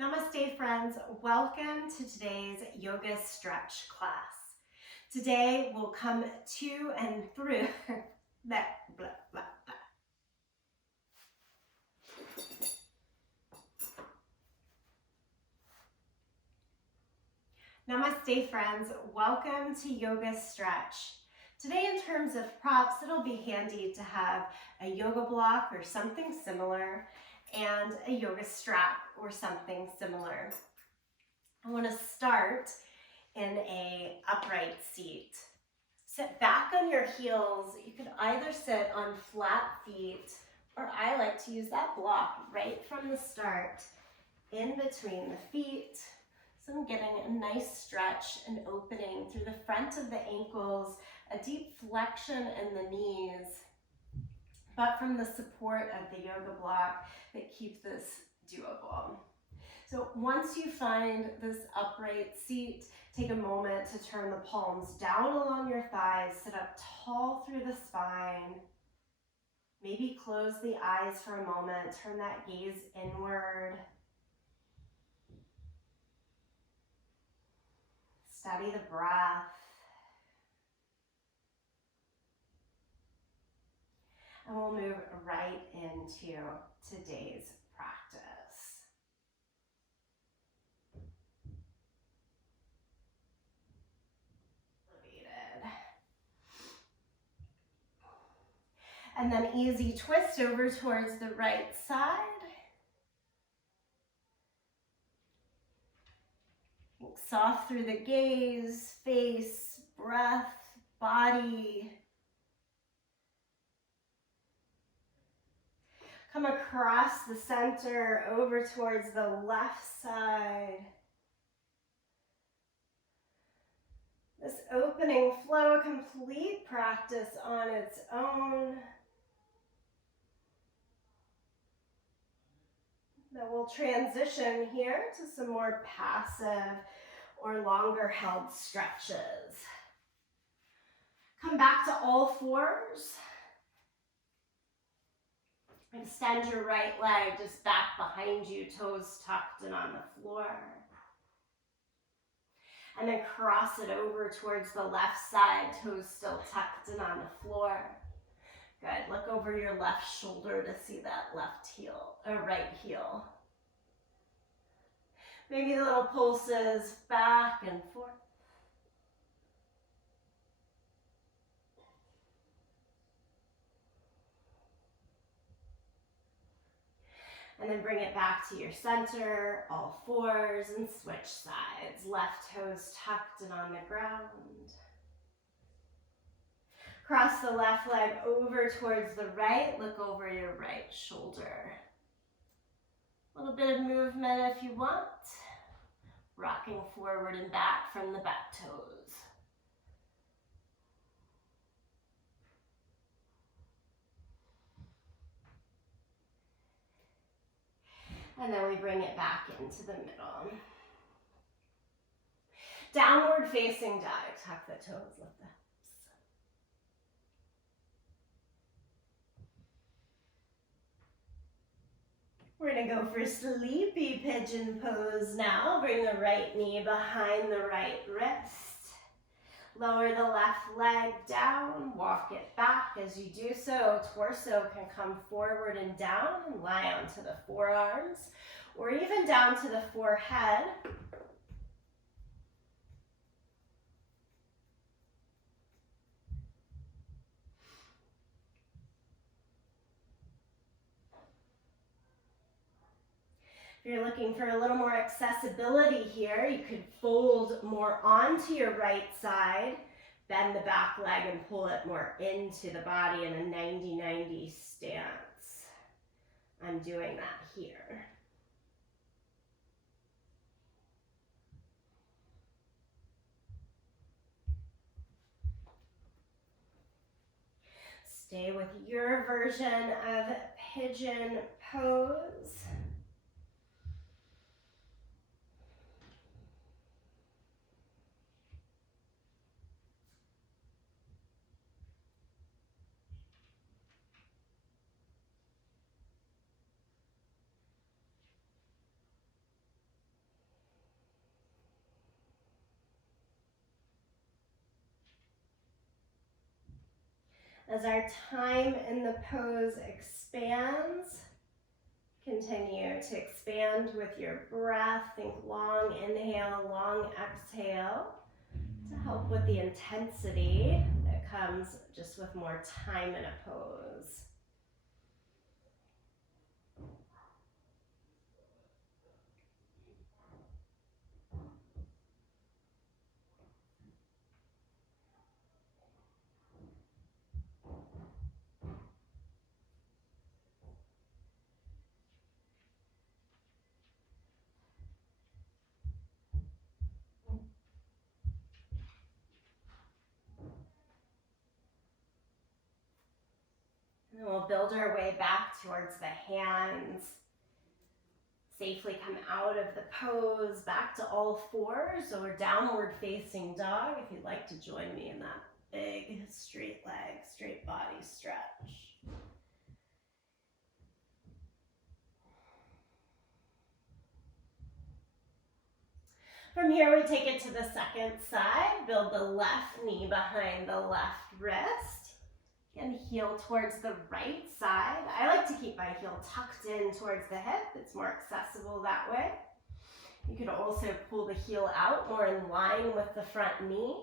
Namaste friends, welcome to today's yoga stretch class. Today we'll come to and through that blah, blah, blah. Namaste friends, welcome to yoga stretch. Today in terms of props, it'll be handy to have a yoga block or something similar and a yoga strap or something similar. I want to start in a upright seat. Sit back on your heels. You could either sit on flat feet, or I like to use that block right from the start in between the feet. So I'm getting a nice stretch and opening through the front of the ankles, a deep flexion in the knees, but from the support of the yoga block that keeps this doable. So once you find this upright seat, take a moment to turn the palms down along your thighs, sit up tall through the spine. Maybe close the eyes for a moment, turn that gaze inward. Steady the breath. And we'll move right into today's practice. And then easy twist over towards the right side. Soft through the gaze, face, breath, body. Come across the center over towards the left side. This opening flow, a complete practice on its own. Then we'll transition here to some more passive or longer held stretches. Come back to all fours. Extend your right leg just back behind you, toes tucked and on the floor. And then cross it over towards the left side, toes still tucked and on the floor. Good, look over your left shoulder to see that left heel, or right heel. Maybe the little pulses back and forth. And then bring it back to your center, all fours, and switch sides. Left toes tucked and on the ground. Cross the left leg over towards the right. Look over your right shoulder. A little bit of movement if you want. Rocking forward and back from the back toes. And then we bring it back into the middle. Downward facing dog. Tuck the toes, lift the hips. We're gonna go for sleepy pigeon pose now. Bring the right knee behind the right wrist. Lower the left leg down, walk it back. As you do so, torso can come forward and down and lie onto the forearms, or even down to the forehead. If you're looking for a little more accessibility here, you could fold more onto your right side, bend the back leg and pull it more into the body in a 90-90 stance. I'm doing that here. Stay with your version of pigeon pose. As our time in the pose expands, continue to expand with your breath. Think long inhale, long exhale to help with the intensity that comes just with more time in a pose. And then we'll build our way back towards the hands. Safely come out of the pose, back to all fours, or downward facing dog if you'd like to join me in that big straight leg, straight body stretch. From here, we take it to the second side. Build the left knee behind the left wrist. And heel towards the right side. I like to keep my heel tucked in towards the hip. It's more accessible that way. You could also pull the heel out more in line with the front knee,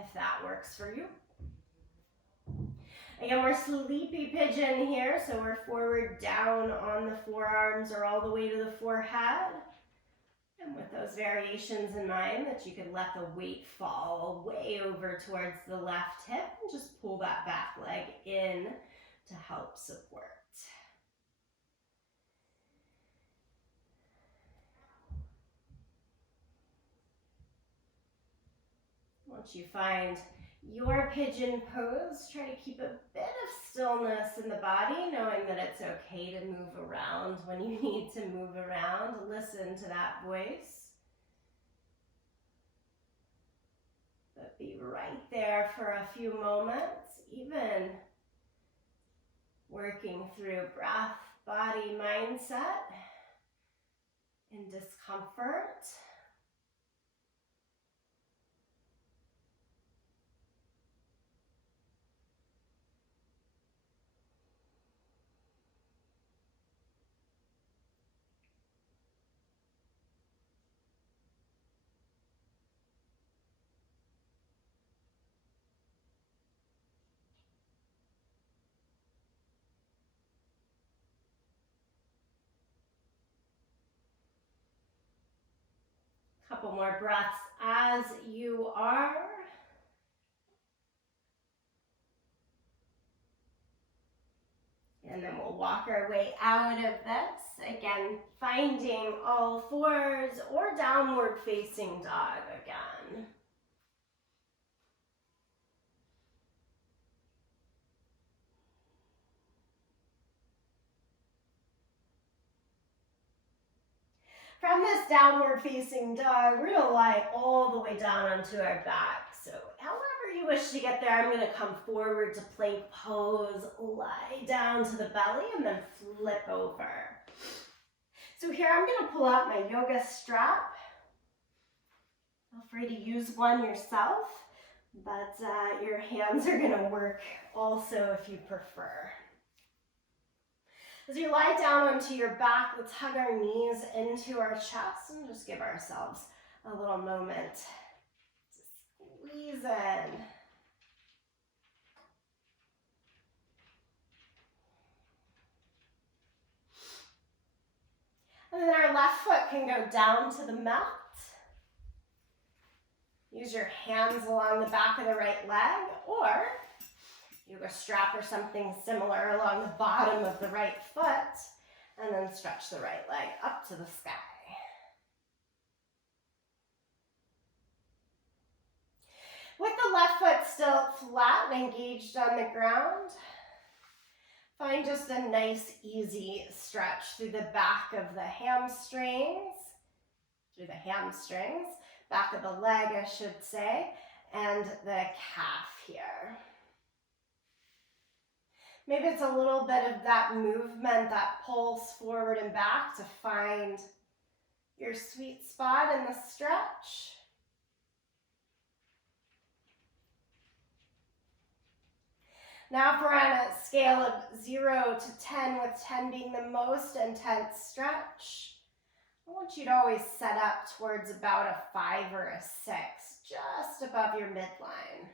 if that works for you. Again, we're sleepy pigeon here, so we're forward down on the forearms or all the way to the forehead. And with those variations in mind, that you can let the weight fall way over towards the left hip and just pull that back leg in to help support. Once you find your pigeon pose, try to keep a bit of stillness in the body, knowing that it's okay to move around when you need to move around. Listen to that voice. But be right there for a few moments, even working through breath, body, mindset, and discomfort. Couple more breaths as you are. And then we'll walk our way out of this. Again, finding all fours or downward facing dog again. From this downward facing dog, we're gonna lie all the way down onto our back. So however you wish to get there, I'm gonna come forward to plank pose, lie down to the belly, and then flip over. So here I'm gonna pull out my yoga strap. Feel free to use one yourself, but your hands are gonna work also if you prefer. As you lie down onto your back, let's hug our knees into our chest and just give ourselves a little moment to squeeze in. And then our left foot can go down to the mat. Use your hands along the back of the right leg, or yoga strap or something similar along the bottom of the right foot, and then stretch the right leg up to the sky. With the left foot still flat and engaged on the ground, find just a nice, easy stretch through the back of the hamstrings, back of the leg, I should say, and the calf here. Maybe it's a little bit of that movement, that pulse forward and back to find your sweet spot in the stretch. Now if we're on a scale of 0 to 10, with 10 being the most intense stretch, I want you to always set up towards about a 5 or a 6, just above your midline.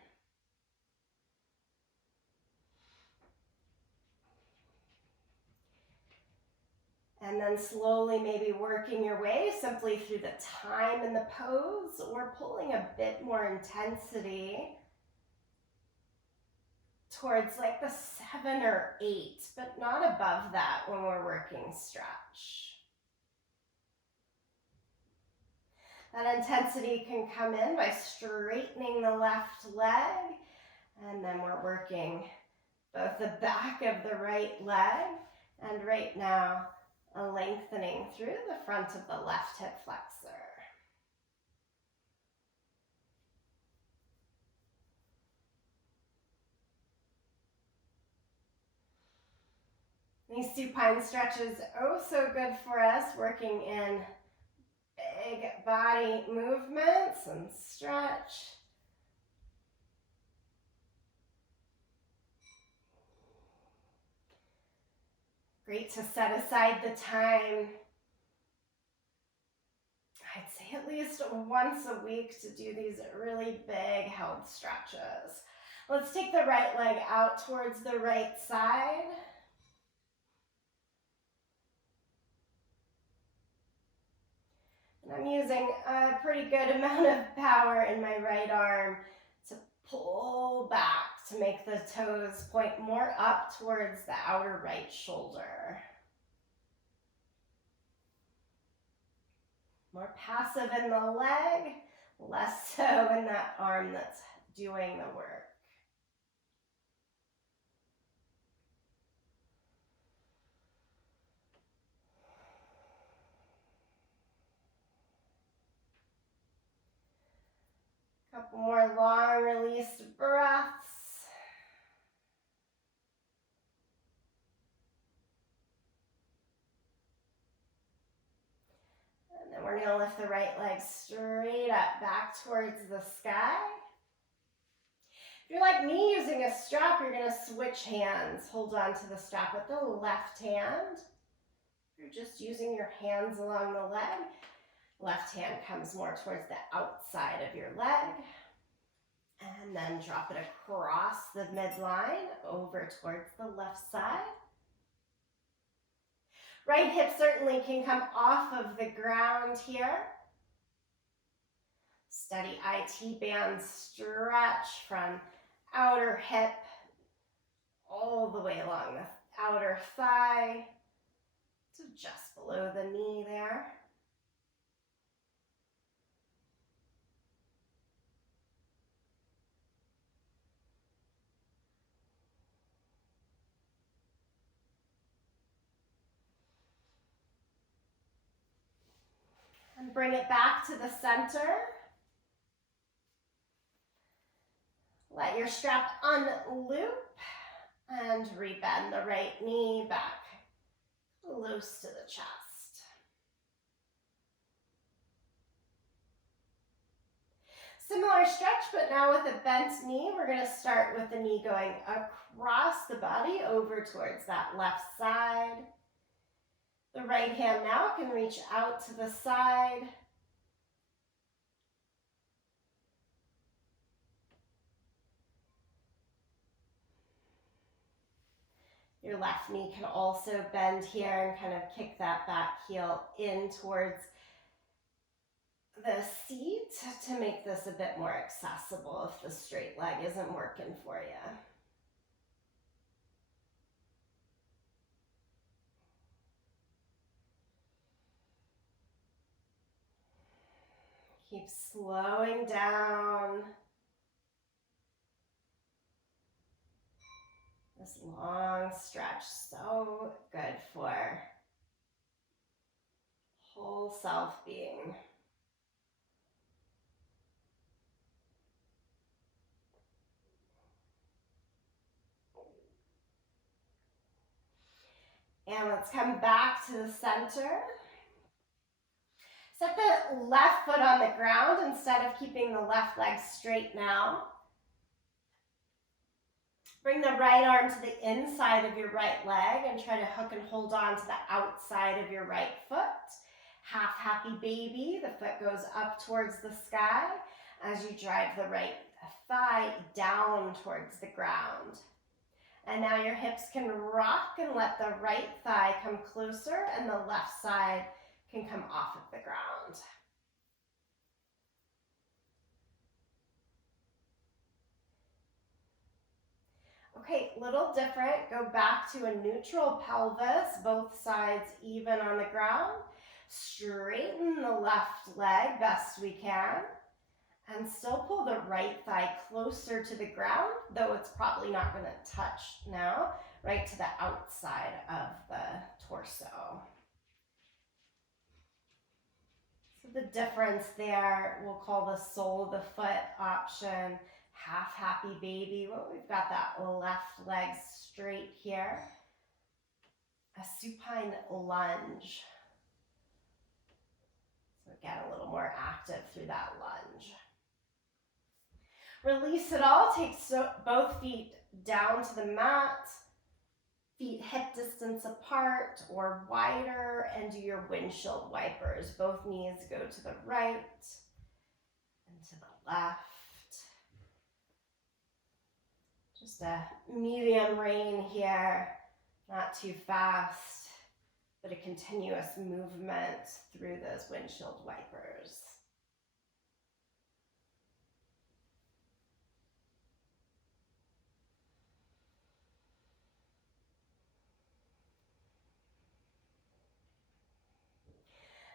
And then slowly maybe working your way simply through the time in the pose, or pulling a bit more intensity towards like the 7 or 8, but not above that when we're working stretch. That intensity can come in by straightening the left leg, and then we're working both the back of the right leg, and right now a lengthening through the front of the left hip flexor. These supine stretches, oh so good for us, working in big body movements and stretch. Great to set aside the time, I'd say at least once a week, to do these really big held stretches. Let's take the right leg out towards the right side. And I'm using a pretty good amount of power in my right arm to pull back to make the toes point more up towards the outer right shoulder. More passive in the leg, less so in that arm that's doing the work. Couple more long released breaths. And then we're going to lift the right leg straight up, back towards the sky. If you're like me using a strap, you're going to switch hands. Hold on to the strap with the left hand. If you're just using your hands along the leg, left hand comes more towards the outside of your leg. And then drop it across the midline over towards the left side. Right hip certainly can come off of the ground here. Steady IT band stretch from outer hip all the way along the outer thigh to just below the knee there. And bring it back to the center. Let your strap unloop and rebend the right knee back close to the chest. Similar stretch, but now with a bent knee. We're going to start with the knee going across the body over towards that left side. The right hand now can reach out to the side. Your left knee can also bend here and kind of kick that back heel in towards the seat to make this a bit more accessible if the straight leg isn't working for you. Keep slowing down. This long stretch, so good for whole self being. And let's come back to the center. Set the left foot on the ground instead of keeping the left leg straight now. Bring the right arm to the inside of your right leg and try to hook and hold on to the outside of your right foot. Half happy baby, the foot goes up towards the sky as you drive the right thigh down towards the ground. And now your hips can rock and let the right thigh come closer and the left side can come off of the ground. Okay, little different. Go back to a neutral pelvis, both sides even on the ground. Straighten the left leg best we can. And still pull the right thigh closer to the ground, though it's probably not going to touch now, right to the outside of the torso. So the difference there, we'll call the sole of the foot option half happy baby. Well, we've got that left leg straight here. A supine lunge. So get a little more active through that lunge. Release it all. Take both feet down to the mat. Feet hip distance apart or wider, and do your windshield wipers. Both knees go to the right and to the left. Just a medium rein here, not too fast, but a continuous movement through those windshield wipers.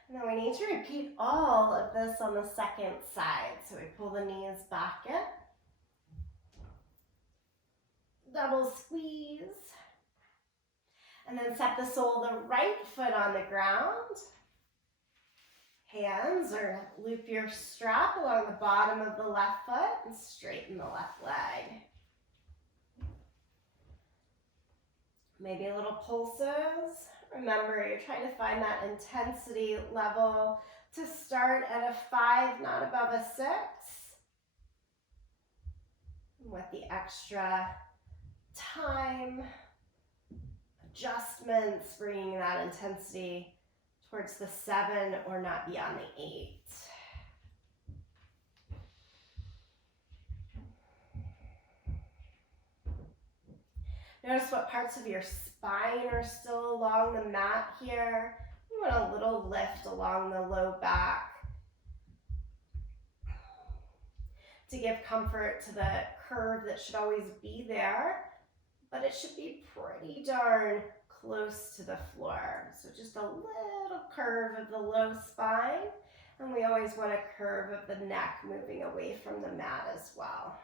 Now we need to repeat all of this on the second side. So we pull the knees back in. Double squeeze. And then set the sole of the right foot on the ground. Hands or loop your strap along the bottom of the left foot and straighten the left leg. Maybe a little pulses. Remember, you're trying to find that intensity level to start at a 5, not above a 6. With the extra time, adjustments, bringing that intensity towards the 7 or not beyond the 8. Notice what parts of your spine are still along the mat here. You want a little lift along the low back to give comfort to the curve that should always be there, but it should be pretty darn close to the floor. So just a little curve of the low spine, and we always want a curve of the neck moving away from the mat as well.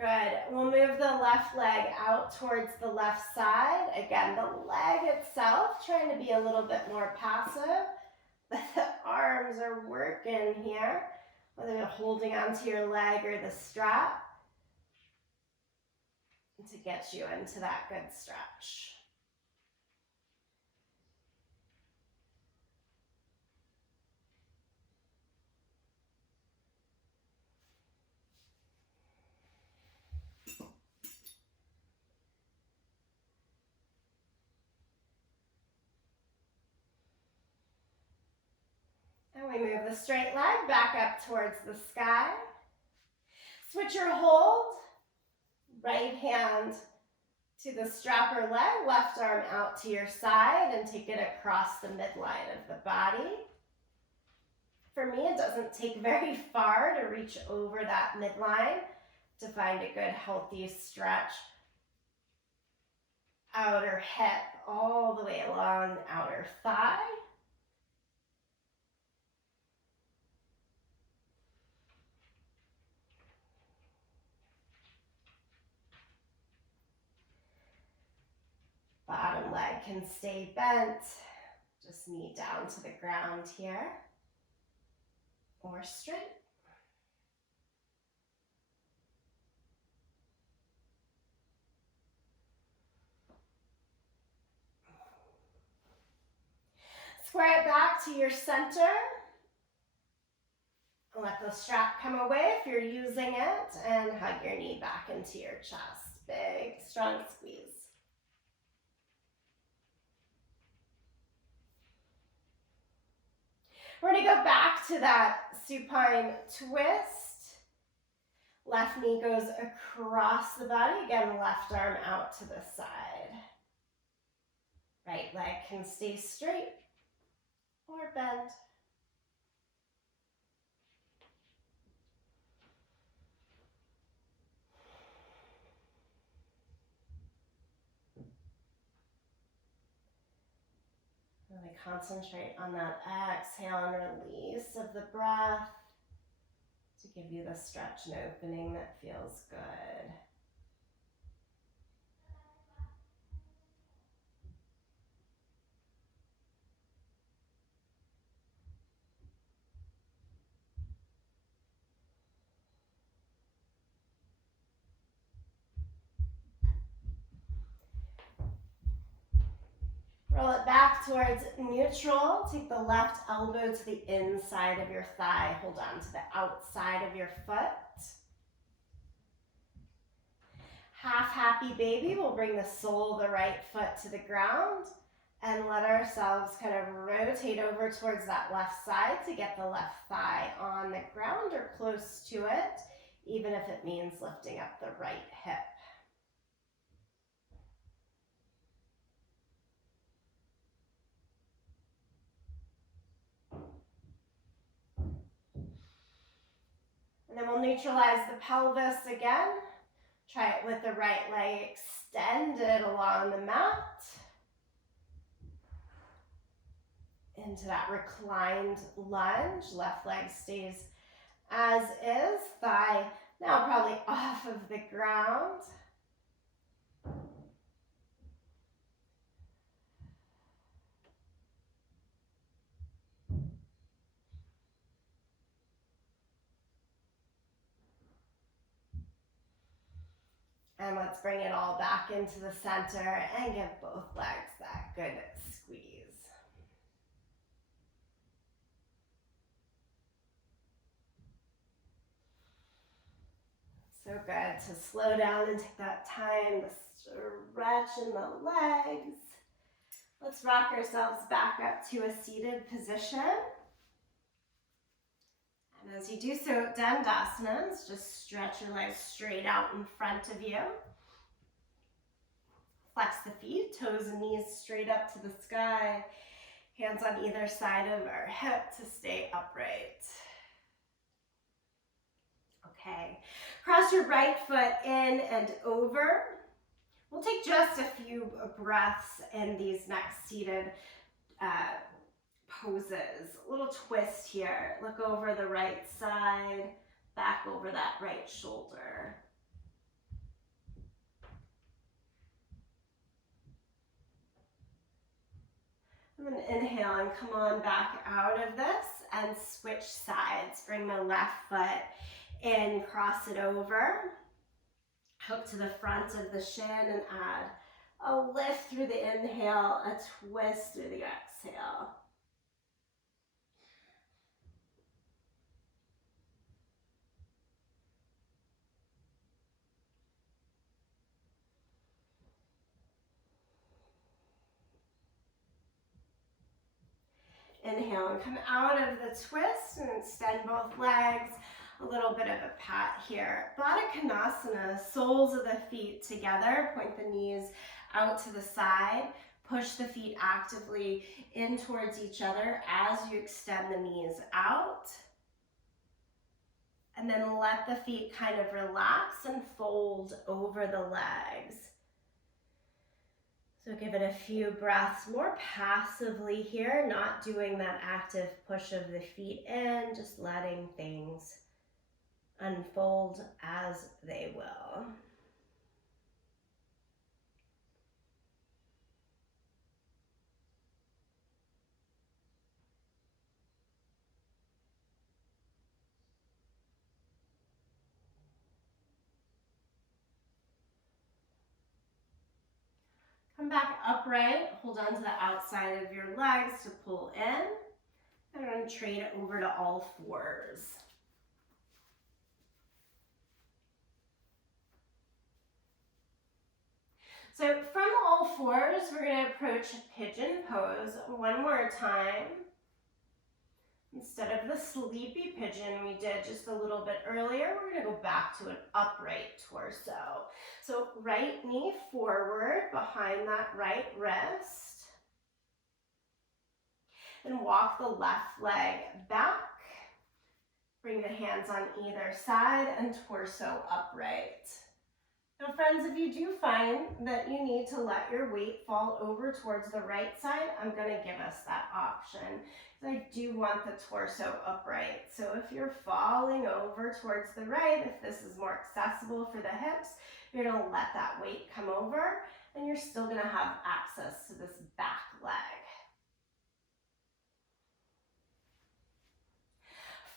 Good. We'll move the left leg out towards the left side. Again, the leg itself trying to be a little bit more passive, but the arms are working here, whether you're holding onto your leg or the strap, to get you into that good stretch. And we move the straight leg back up towards the sky. Switch your hold. Right hand to the strap or leg, left arm out to your side and take it across the midline of the body. For me, it doesn't take very far to reach over that midline to find a good healthy stretch. Outer hip all the way along the outer thigh. Bottom leg can stay bent, just knee down to the ground here, or straight. Square it back to your center. Let the strap come away if you're using it, and hug your knee back into your chest. Big, strong squeeze. We're going to go back to that supine twist. Left knee goes across the body. Again, left arm out to the side. Right leg can stay straight or bend. Really concentrate on that exhale and release of the breath to give you the stretch and opening that feels good. Roll it back towards neutral. Take the left elbow to the inside of your thigh. Hold on to the outside of your foot. Half happy baby. We'll bring the sole of the right foot to the ground and let ourselves kind of rotate over towards that left side to get the left thigh on the ground or close to it, even if it means lifting up the right hip. And then we'll neutralize the pelvis again. Try it with the right leg extended along the mat. Into that reclined lunge. Left leg stays as is. Thigh now probably off of the ground. And let's bring it all back into the center and give both legs that good squeeze. So good to slow down and take that time to stretch in the legs. Let's rock ourselves back up to a seated position. And as you do so, Dandasanas, just stretch your legs straight out in front of you. Flex the feet, toes and knees straight up to the sky. Hands on either side of our hip to stay upright. Okay, cross your right foot in and over. We'll take just a few breaths in these next seated poses. A little twist here. Look over the right side, back over that right shoulder. I'm going to inhale and come on back out of this and switch sides. Bring my left foot in, cross it over. Hook to the front of the shin and add a lift through the inhale, a twist through the exhale. Inhale and come out of the twist and extend both legs. A little bit of a pat here. Baddha Konasana, soles of the feet together. Point the knees out to the side. Push the feet actively in towards each other as you extend the knees out. And then let the feet kind of relax and fold over the legs. So give it a few breaths more passively here, not doing that active push of the feet in, just letting things unfold as they will. Come back upright, hold on to the outside of your legs to pull in. And we're going to trade it over to all fours. So from all fours, we're going to approach pigeon pose one more time. Instead of the sleepy pigeon we did just a little bit earlier, we're going to go back to an upright torso. So right knee forward behind that right wrist. And walk the left leg back. Bring the hands on either side and torso upright. Now friends, if you do find that you need to let your weight fall over towards the right side, I'm going to give us that option. I do want the torso upright. So if you're falling over towards the right, if this is more accessible for the hips, you're going to let that weight come over and you're still going to have access to this back leg.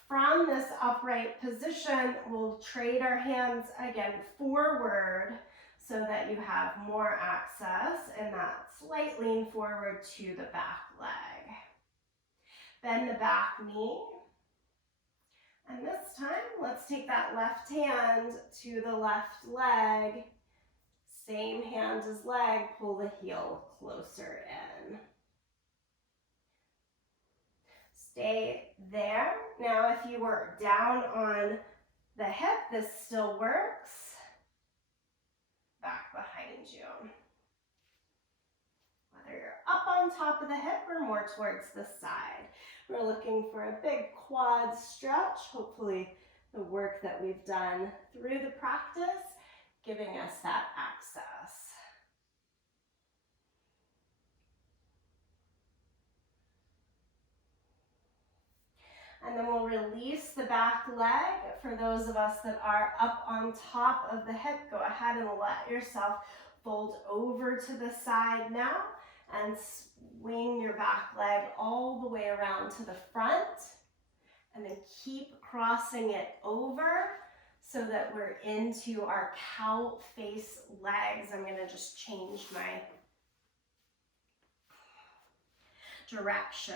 From this upright position, we'll trade our hands again forward so that you have more access and that slight lean forward to the back leg. Bend the back knee. And this time, let's take that left hand to the left leg. Same hand as leg, pull the heel closer in. Stay there. Now, if you were down on the hip, this still works. Back behind you. Whether you're up on top of the hip or more towards the side. We're looking for a big quad stretch. Hopefully the work that we've done through the practice, giving us that access. And then we'll release the back leg. For those of us that are up on top of the hip, go ahead and let yourself fold over to the side now and swing your back leg all the way around to the front. And then keep crossing it over so that we're into our cow face legs. I'm going to just change my direction.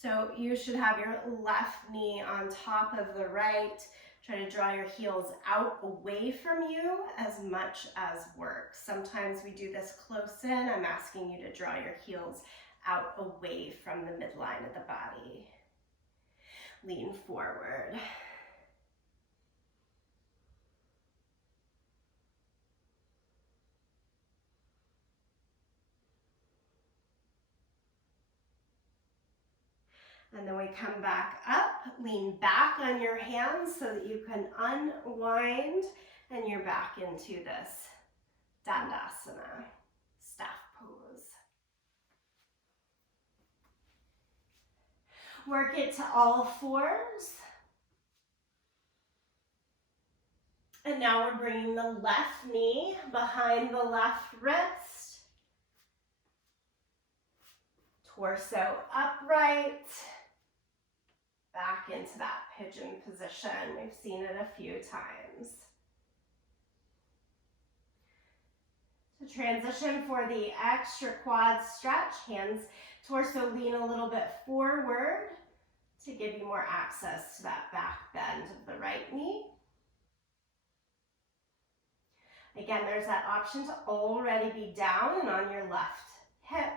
So you should have your left knee on top of the right. Try to draw your heels out away from you as much as works. Sometimes we do this close in. I'm asking you to draw your heels out away from the midline of the body. Lean forward. And then we come back up, lean back on your hands so that you can unwind and you're back into this Dandasana, staff pose. Work it to all fours. And now we're bringing the left knee behind the left wrist. Torso upright. Back into that pigeon position. We've seen it a few times. To transition for the extra quad stretch, hands, torso lean a little bit forward to give you more access to that back bend of the right knee. Again, there's that option to already be down and on your left hip.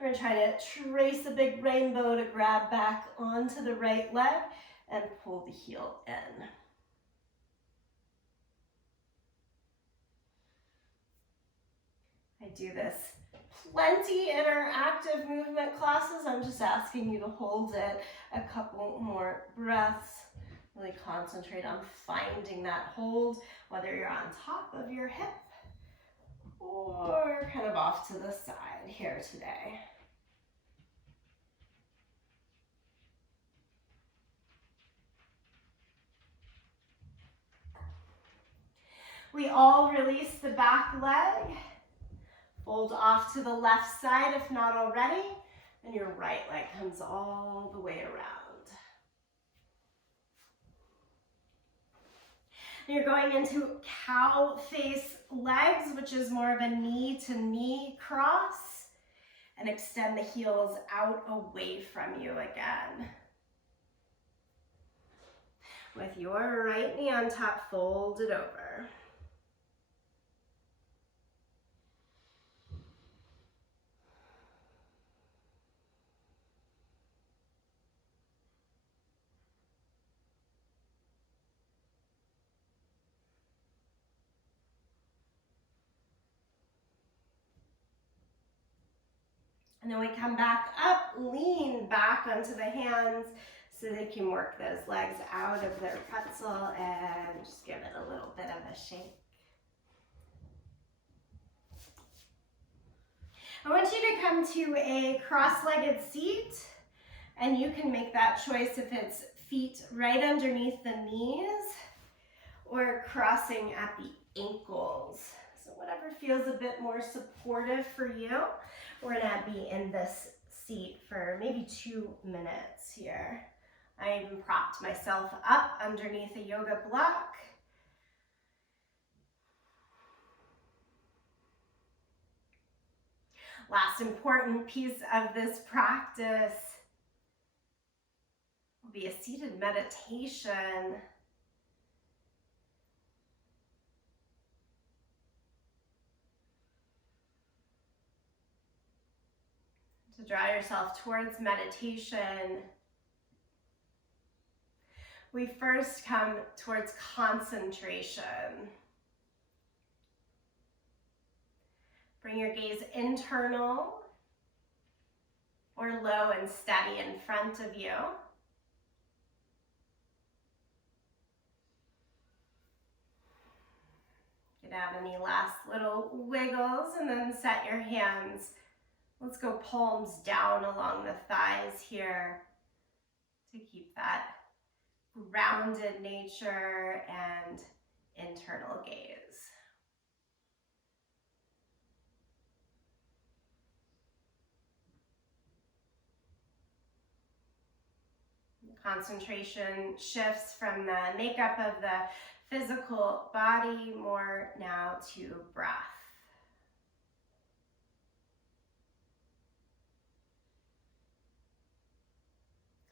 We're going to try to trace a big rainbow to grab back onto the right leg and pull the heel in. I do this plenty in our active movement classes. I'm just asking you to hold it a couple more breaths. Really concentrate on finding that hold, whether you're on top of your hip or kind of off to the side here today. We all release the back leg. Fold off to the left side if not already, and your right leg comes all the way around. You're going into cow face legs, which is more of a knee to knee cross, and extend the heels out away from you again. With your right knee on top, fold it over. And then we come back up, lean back onto the hands so they can work those legs out of their pretzel and just give it a little bit of a shake. I want you to come to a cross-legged seat, and you can make that choice if it's feet right underneath the knees or crossing at the ankles. So whatever feels a bit more supportive for you. We're gonna be in this seat for maybe 2 minutes here. I even propped myself up underneath a yoga block. Last important piece of this practice will be a seated meditation. To draw yourself towards meditation, we first come towards concentration. Bring your gaze internal or low and steady in front of you. You can have any last little wiggles and then set your hands. Let's go palms down along the thighs here to keep that grounded nature and internal gaze. Concentration shifts from the makeup of the physical body more now to breath.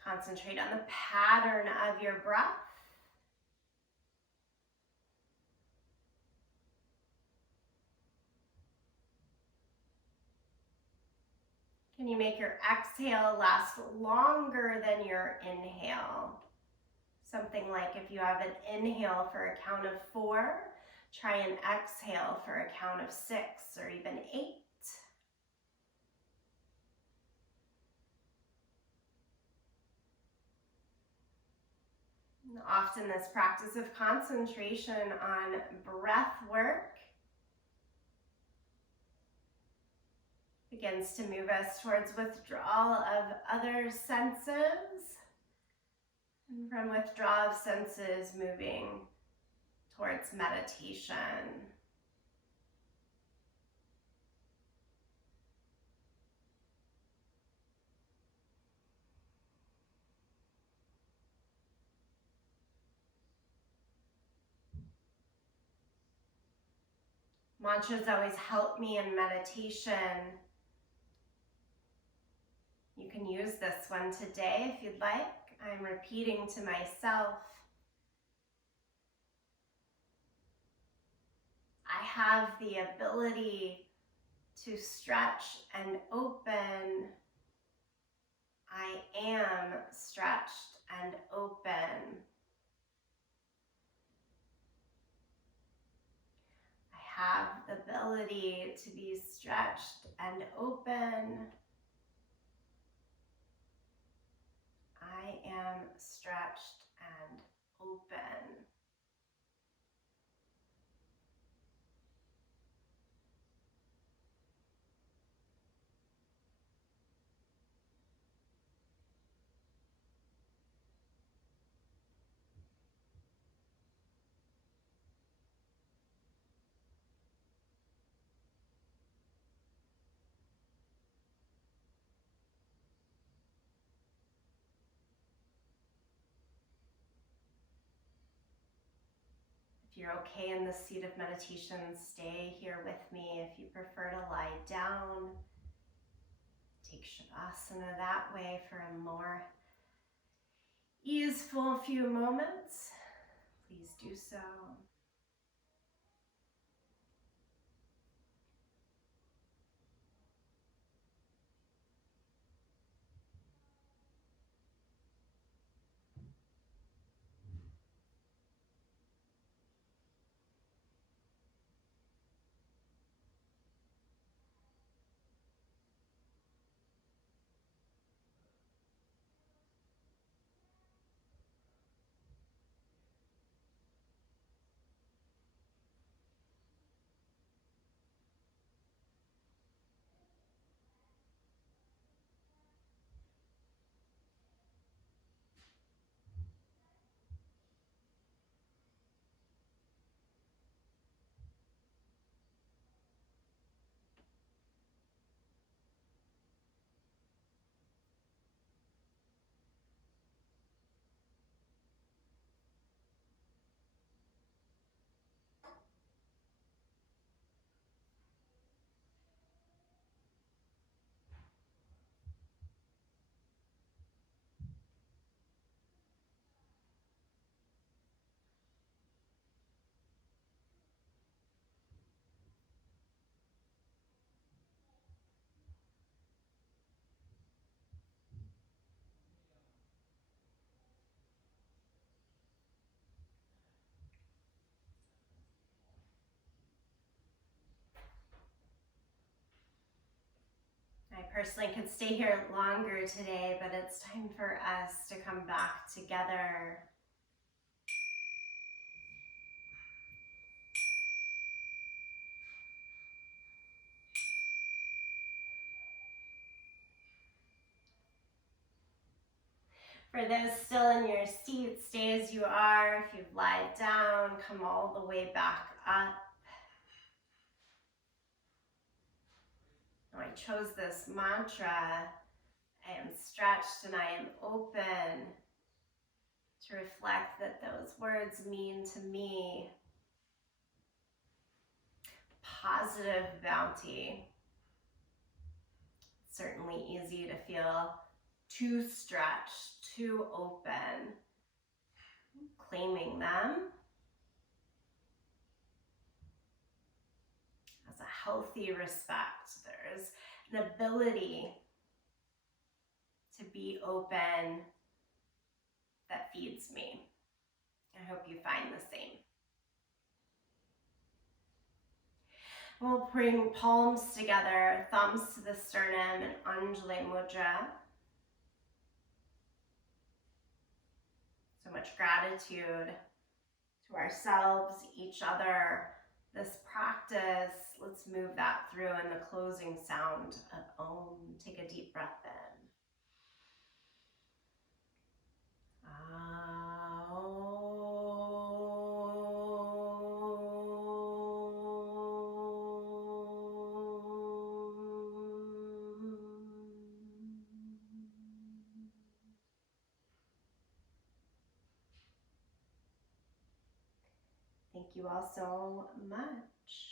Concentrate on the pattern of your breath. Can you make your exhale last longer than your inhale? Something like if you have an inhale for a count of 4, try an exhale for a count of 6 or even 8. And often this practice of concentration on breath work begins to move us towards withdrawal of other senses. And from withdrawal of senses, moving towards meditation. Mantras always help me in meditation. You can use this one today if you'd like. I'm repeating to myself, I have the ability to stretch and open. I am stretched and open. I have the ability to be stretched and open. I am stretched and open. you're okay in the seat of meditation, stay here with me. If you prefer to lie down, take Shavasana that way for a more easeful few moments. Please do so. I personally could stay here longer today, but it's time for us to come back together. For those still in your seat, stay as you are. If you've lied down, come all the way back up. Now, I chose this mantra. I am stretched and I am open, to reflect that those words mean to me positive bounty. It's certainly easy to feel too stretched, too open. Claiming them as a healthy respect. There's an ability to be open that feeds me. I hope you find the same. We'll bring palms together, thumbs to the sternum, and Anjali Mudra. So much gratitude to ourselves, each other, this practice. Let's move that through in the closing sound of Om. Take a deep breath in. Thank you all so much.